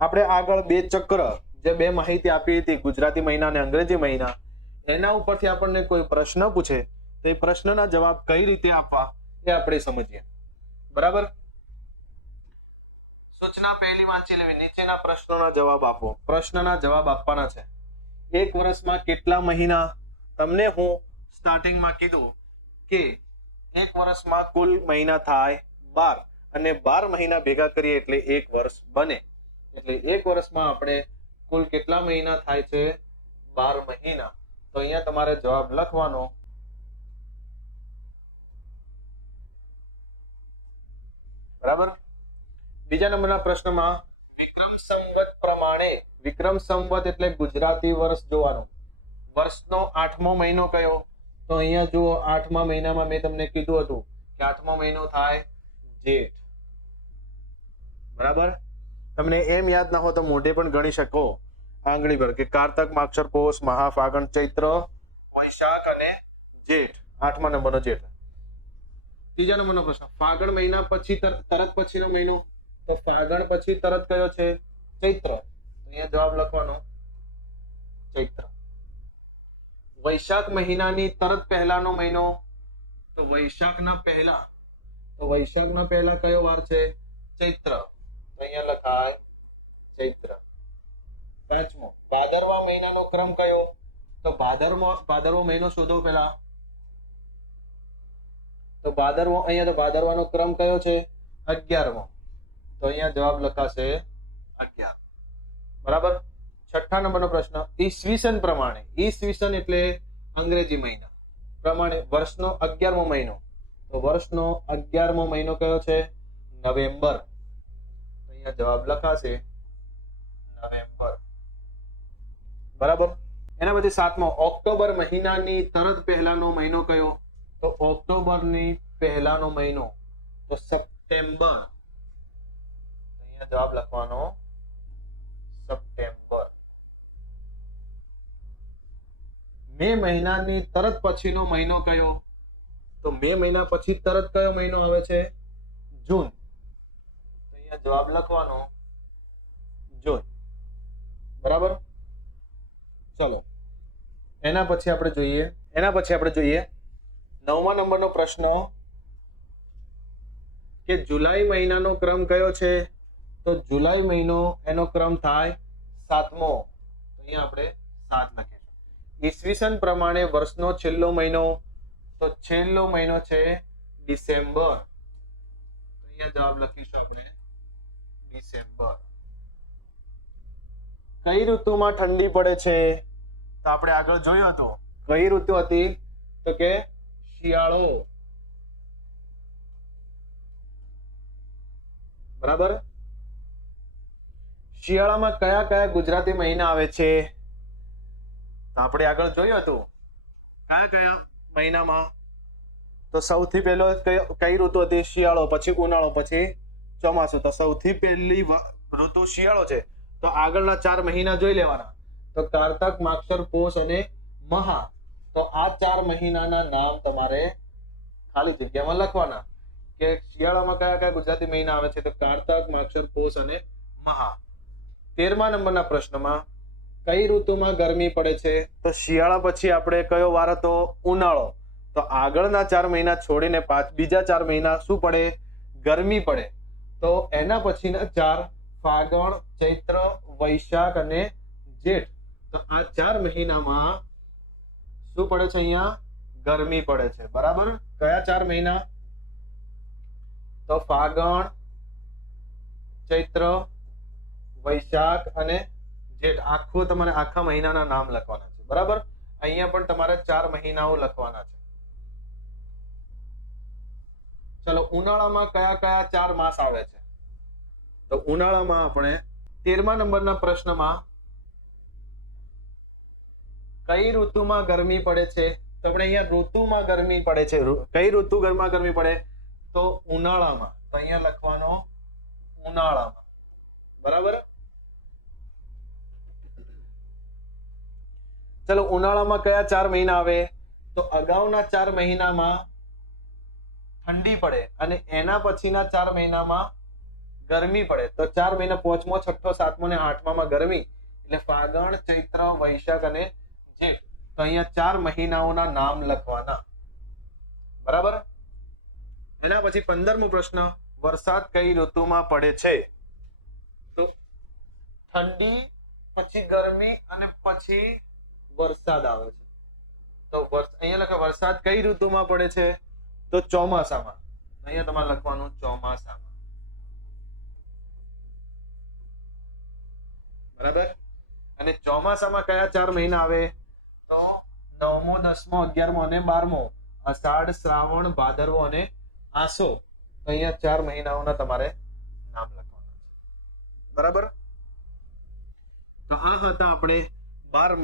આપણે આગળ બે ચક્ર જે બે માહિતી આપી હતી ગુજરાતી મહિના અને અંગ્રેજી મહિના, એના ઉપરથી આપણને કોઈ પ્રશ્ન પૂછે તો એ પ્રશ્નના જવાબ કઈ રીતે આપવા એ આપણે સમજીએ. બરાબર, સૂચના પહેલી વાંચી લેવી. નીચેના પ્રશ્નોના જવાબ આપો. પ્રશ્નના જવાબ આપવાના છે. એક વર્ષમાં કેટલા મહિના? તમને હું સ્ટાર્ટિંગમાં કીધું કે એક વર્ષમાં કુલ મહિના થાય 12 અને 12 મહિના ભેગા કરીએ એટલે એક વર્ષ બને. એટલે એક વર્ષમાં આપણે કુલ કેટલા મહિના થાય છે? 12 મહિના. તો અહીંયા તમારે જવાબ લખવાનો. બરાબર. બીજા નંબરના પ્રશ્નમાં વિક્રમ સંવત પ્રમાણે, વિક્રમ સંવત એટલે ગુજરાતી વર્ષ જોવાનું. વર્ષનો 8મો મહિનો કયો? તો અહીંયા જુઓ, 8મા મહિનામાં મેં તમને કીધું હતું કે 8મો મહિનો થાય જેઠ. બરાબર. તમને એમ યાદ ના હોય તો મોઢે પણ ગણી શકો આંગળી પર કે કારતક, માગશર, પોષ, મહા, ફાગણ, ચૈત્ર, વૈશાખ અને જેઠ. 8મા નંબરનો જેઠ. ત્રીજા નંબરનો પ્રશ્ન, ફાગણ મહિના પછી તરત પછીનો મહિનો? તો ફાગણ પછી તરત કયો છે? ચૈત્ર. અહીંયા જવાબ લખવાનો ચૈત્ર. વૈશાખ મહિનાની તરત પહેલાનો મહિનો? તો વૈશાખના પહેલા, તો વૈશાખના પહેલા કયો વાર છે? ચૈત્ર. તો અહીંયા લખાય ચૈત્ર. પાંચમો, ભાદરવા મહિનાનો ક્રમ કયો? તો ભાદરવો મહિનો શોધો પેલા. તો ભાદરવો, અહીંયા તો ભાદરવાનો ક્રમ કયો છે? 11મો. તો અહીંયા જવાબ લખાશે 11. બરાબર. છઠ્ઠા નંબરનો પ્રશ્ન, ઈસવીસન પ્રમાણે, ઈસવીસન એટલે અંગ્રેજી મહિના પ્રમાણે વર્ષનો 11મો મહિનો. તો વર્ષનો 11મો મહિનો કયો છે? નવેમ્બર. તો અહીંયા જવાબ લખાશે નવેમ્બર. બરાબર. એના પછી 7મો, ઓક્ટોબર મહિનાની તરત પહેલાનો મહિનો કયો? તો ઓક્ટોબરની પહેલાનો મહિનો તો સપ્ટેમ્બર. અહીંયા જવાબ લખવાનો સપ્ટેમ્બર. મે મહિનાની તરત પછીનો મહિનો કયો? તો મે મહિના પછી તરત કયો મહિનો આવે છે? જૂન. તો અહીંયા જવાબ લખવાનો જૂન. બરાબર. ચલો એના પછી આપણે જોઈએ 9મા નંબરનો પ્રશ્ન કે જુલાઈ મહિનાનો ક્રમ કયો છે? તો જુલાઈ મહિનો એનો ક્રમ થાય 7મો. તો અહીંયા આપણે 7 લખીશું. ઈસવીસન પ્રમાણે વર્ષનો છેલ્લો મહિનો? તો છેલ્લો મહિનો છે ડિસેમ્બર. તો અહીંયા જવાબ લખીશું આપણે ડિસેમ્બર. કઈ ઋતુમાં ઠંડી પડે છે? તો આપણે આગળ જોયું હતું. કઈ ઋતુ હતી? તો કે શિયાળો. બરાબર. શિયાળામાં કયા કયા ગુજરાતી મહિના આવે છે? તો આપણે આગળ જોયું હતું કયા કયા મહિનામાં. તો સૌથી પહેલો કઈ ઋતુ હતી? શિયાળો, પછી ઉનાળો, પછી ચોમાસું. તો સૌથી પહેલી ઋતુ શિયાળો છે. તો આગળના 4 મહિના જોઈ લેવાના. તો કારતક, માગશર, પોષ અને મહા. તો આ 4 મહિનાના નામ તમારે ખાલી જગ્યામાં લખવાના કે શિયાળામાં કયા કયા ગુજરાતી મહિના આવે છે? તો કારતક, માગશર, પોષ અને મહા. 13મા નંબરના પ્રશ્નમાં કઈ ઋતુમાં ગરમી પડે છે? તો શિયાળા પછી આપણે કયો વાર હતો? ઉનાળો. તો આગળના 4 મહિના છોડીને બીજા 4 મહિના શું પડે? ગરમી પડે. તો એના પછીના 4 ફાગણ, ચૈત્ર, વૈશાખ અને જેઠ. તો આ 4 મહિનામાં શું પડે છે? અહીંયા ગરમી પડે છે. બરાબર. કયા 4 મહિના? તો ફાગણ, ચૈત્ર, વૈશાખ અને જેઠ. આખું તમારે આખા મહિનાના નામ લખવાના છે. બરાબર. અહીંયા પણ તમારે 4 મહિનાઓ લખવાના છે. ચલો ઉનાળામાં કયા કયા 4 માસ આવે છે? તો ઉનાળામાં આપણે 13મા નંબરના પ્રશ્નમાં કઈ ઋતુમાં ગરમી પડે છે? તો આપણે અહીંયા ઋતુમાં ગરમી પડે છે. કઈ ઋતુમાં ગરમી પડે? તો ઉનાળામાં. તો અહીંયા લખવાનો ઉનાળામાં. બરાબર. ચલો ઉનાળામાં કયા 4 મહિના આવે? તો અગાઉના 4 મહિનામાં ઠંડી પડે અને એના પછીના 4 મહિનામાં ગરમી પડે તો 4 મહિના 5મો 6ઠો 7મો ને 8મામાં ગરમી એટલે ફાગણ ચૈત્ર વૈશાખ અને જેઠ તો અહીંયા 4 મહિનાઓના નામ લખવાના બરાબર એના પછી 15મો પ્રશ્ન વરસાદ કઈ ઋતુમાં પડે છે તો ઠંડી પછી ગરમી અને પછી વરસાદ આવે છે તો અહીંયા લખે વરસાદ કઈ ઋતુમાં પડે છે તો ચોમાસામાં અહીંયા તમારે લખવાનું ચોમાસામાં બરાબર અને ચોમાસામાં કયા 4 મહિના આવે તો 9મો 10મો 11મો અને 12મો અષાઢ શ્રાવણ ભાદરવો અને આસો અહીંયા 4 મહિનાઓના તમારે નામ લખવાના છે બરાબર તો આ હતા આપણે 12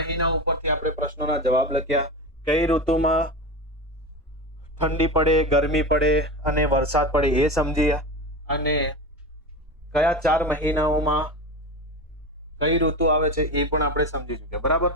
મહિના ઉપરથી આપણે પ્રશ્નોના જવાબ લખ્યા કઈ ઋતુમાં ઠંડી પડે ગરમી પડે અને વરસાદ પડે એ સમજીએ અને કયા 4 મહિનાઓમાં કઈ ઋતુ આવે છે એ પણ આપણે સમજી ચૂક્યા બરાબર